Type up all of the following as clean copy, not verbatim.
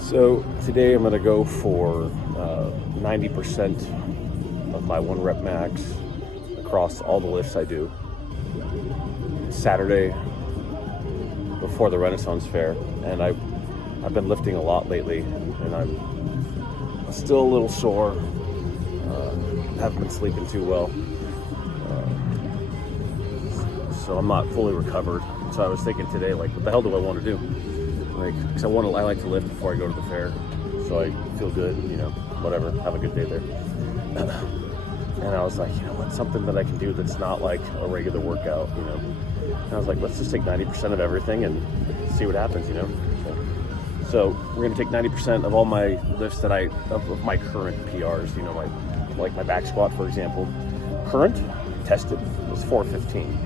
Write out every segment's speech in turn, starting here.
So today I'm going to go for 90% of my 1 rep max across all the lifts I do. Saturday before the Renaissance Fair, and I've been lifting a lot lately, and I'm still a little sore. Haven't been sleeping too well, so I'm not fully recovered. So I was thinking today, like, what the hell do I want to do? Like, because I like to lift before I go to the fair, so I feel good, whatever, have a good day there. And I was like, what's something that I can do that's not like a regular workout, And I was like, let's just take 90% of everything and see what happens, So we're gonna take 90% of all my lifts that of my current PRs, like my back squat, for example. Current tested was 415.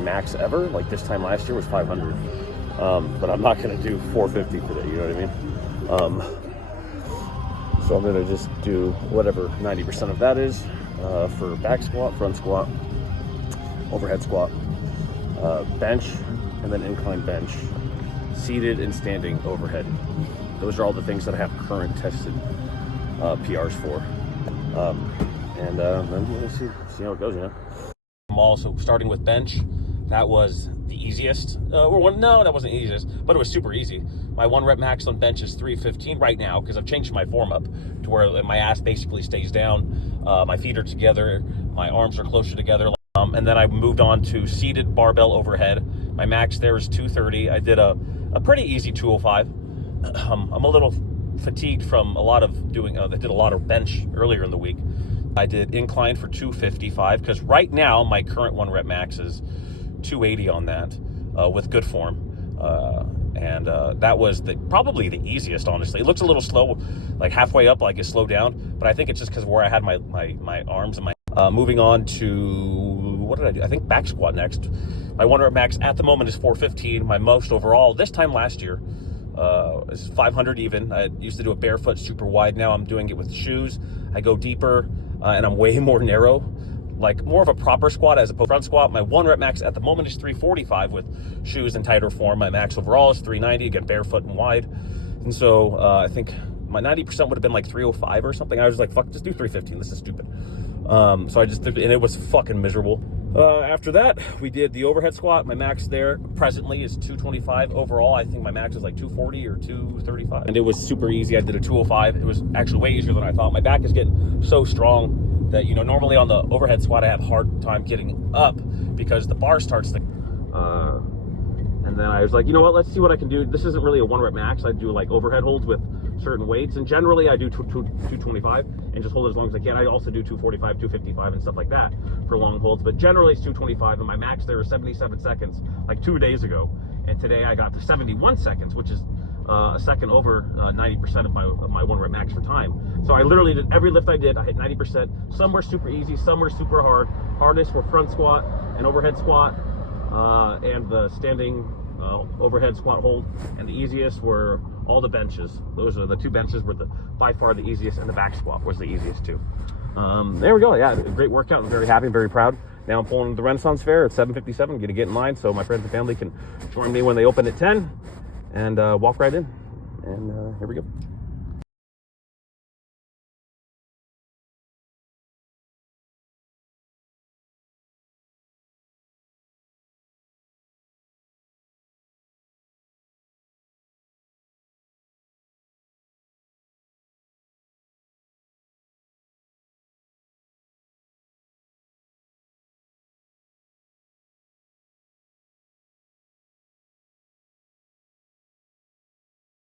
Max ever, like this time last year, was 500. But I'm not gonna do 450 today, you know what I mean? So I'm gonna just do whatever 90% of that is for back squat, front squat, overhead squat, bench, and then incline bench, seated and standing overhead. Those are all the things that I have current tested PRs for. And then we'll see how it goes, I'm also starting with bench. That was the easiest. No, that wasn't the easiest, but it was super easy. My 1 rep max on bench is 315 right now because I've changed my form up to where my ass basically stays down. My feet are together, my arms are closer together. And then I moved on to seated barbell overhead. My max there is 230. I did a pretty easy 205. I'm a little fatigued from a lot of doing, I did a lot of bench earlier in the week. I did incline for 255 because right now my current 1 rep max is 280 on that with good form. And that was probably the easiest, honestly. It looks a little slow, like halfway up, like it slowed down, but I think it's just because where I had my arms and my moving on to, what did I do? I think back squat next. My 1 rep max at the moment is 415. My most overall this time last year is 500 even. I used to do a barefoot super wide. Now I'm doing it with shoes. I go deeper and I'm way more narrow, like more of a proper squat as opposed to front squat. My 1 rep max at the moment is 345 with shoes and tighter form. My max overall is 390, again, barefoot and wide. And so I think my 90% would have been like 305 or something. I was like, fuck, just do 315. This is stupid. So I just did, and it was fucking miserable. After that, we did the overhead squat. My max there presently is 225 overall. I think my max is like 240 or 235. And it was super easy. I did a 205. It was actually way easier than I thought. My back is getting so strong that, normally on the overhead squat, I have a hard time getting up because the bar starts to, and then I was like, you know what, let's see what I can do. This isn't really a 1 rep max. I do like overhead holds with certain weights, and generally I do 225 and just hold it as long as I can. I also do 245, 255 and stuff like that for long holds, but generally it's 225, and my max there is 77 seconds like 2 days ago, and today I got to 71 seconds, which is a second over 90% of my 1 rep max for time. So I literally did every lift I did, I hit 90%. Some were super easy, some were super hard. Hardest were front squat and overhead squat, and the standing overhead squat hold, and the easiest were all the benches. Those are the 2 benches were by far the easiest, and the back squat was the easiest too. There we go. Yeah, great workout. I'm very happy, very proud. Now I'm pulling the Renaissance Fair at 7:57. Gonna get in line so my friends and family can join me when they open at 10 and walk right in. And here we go.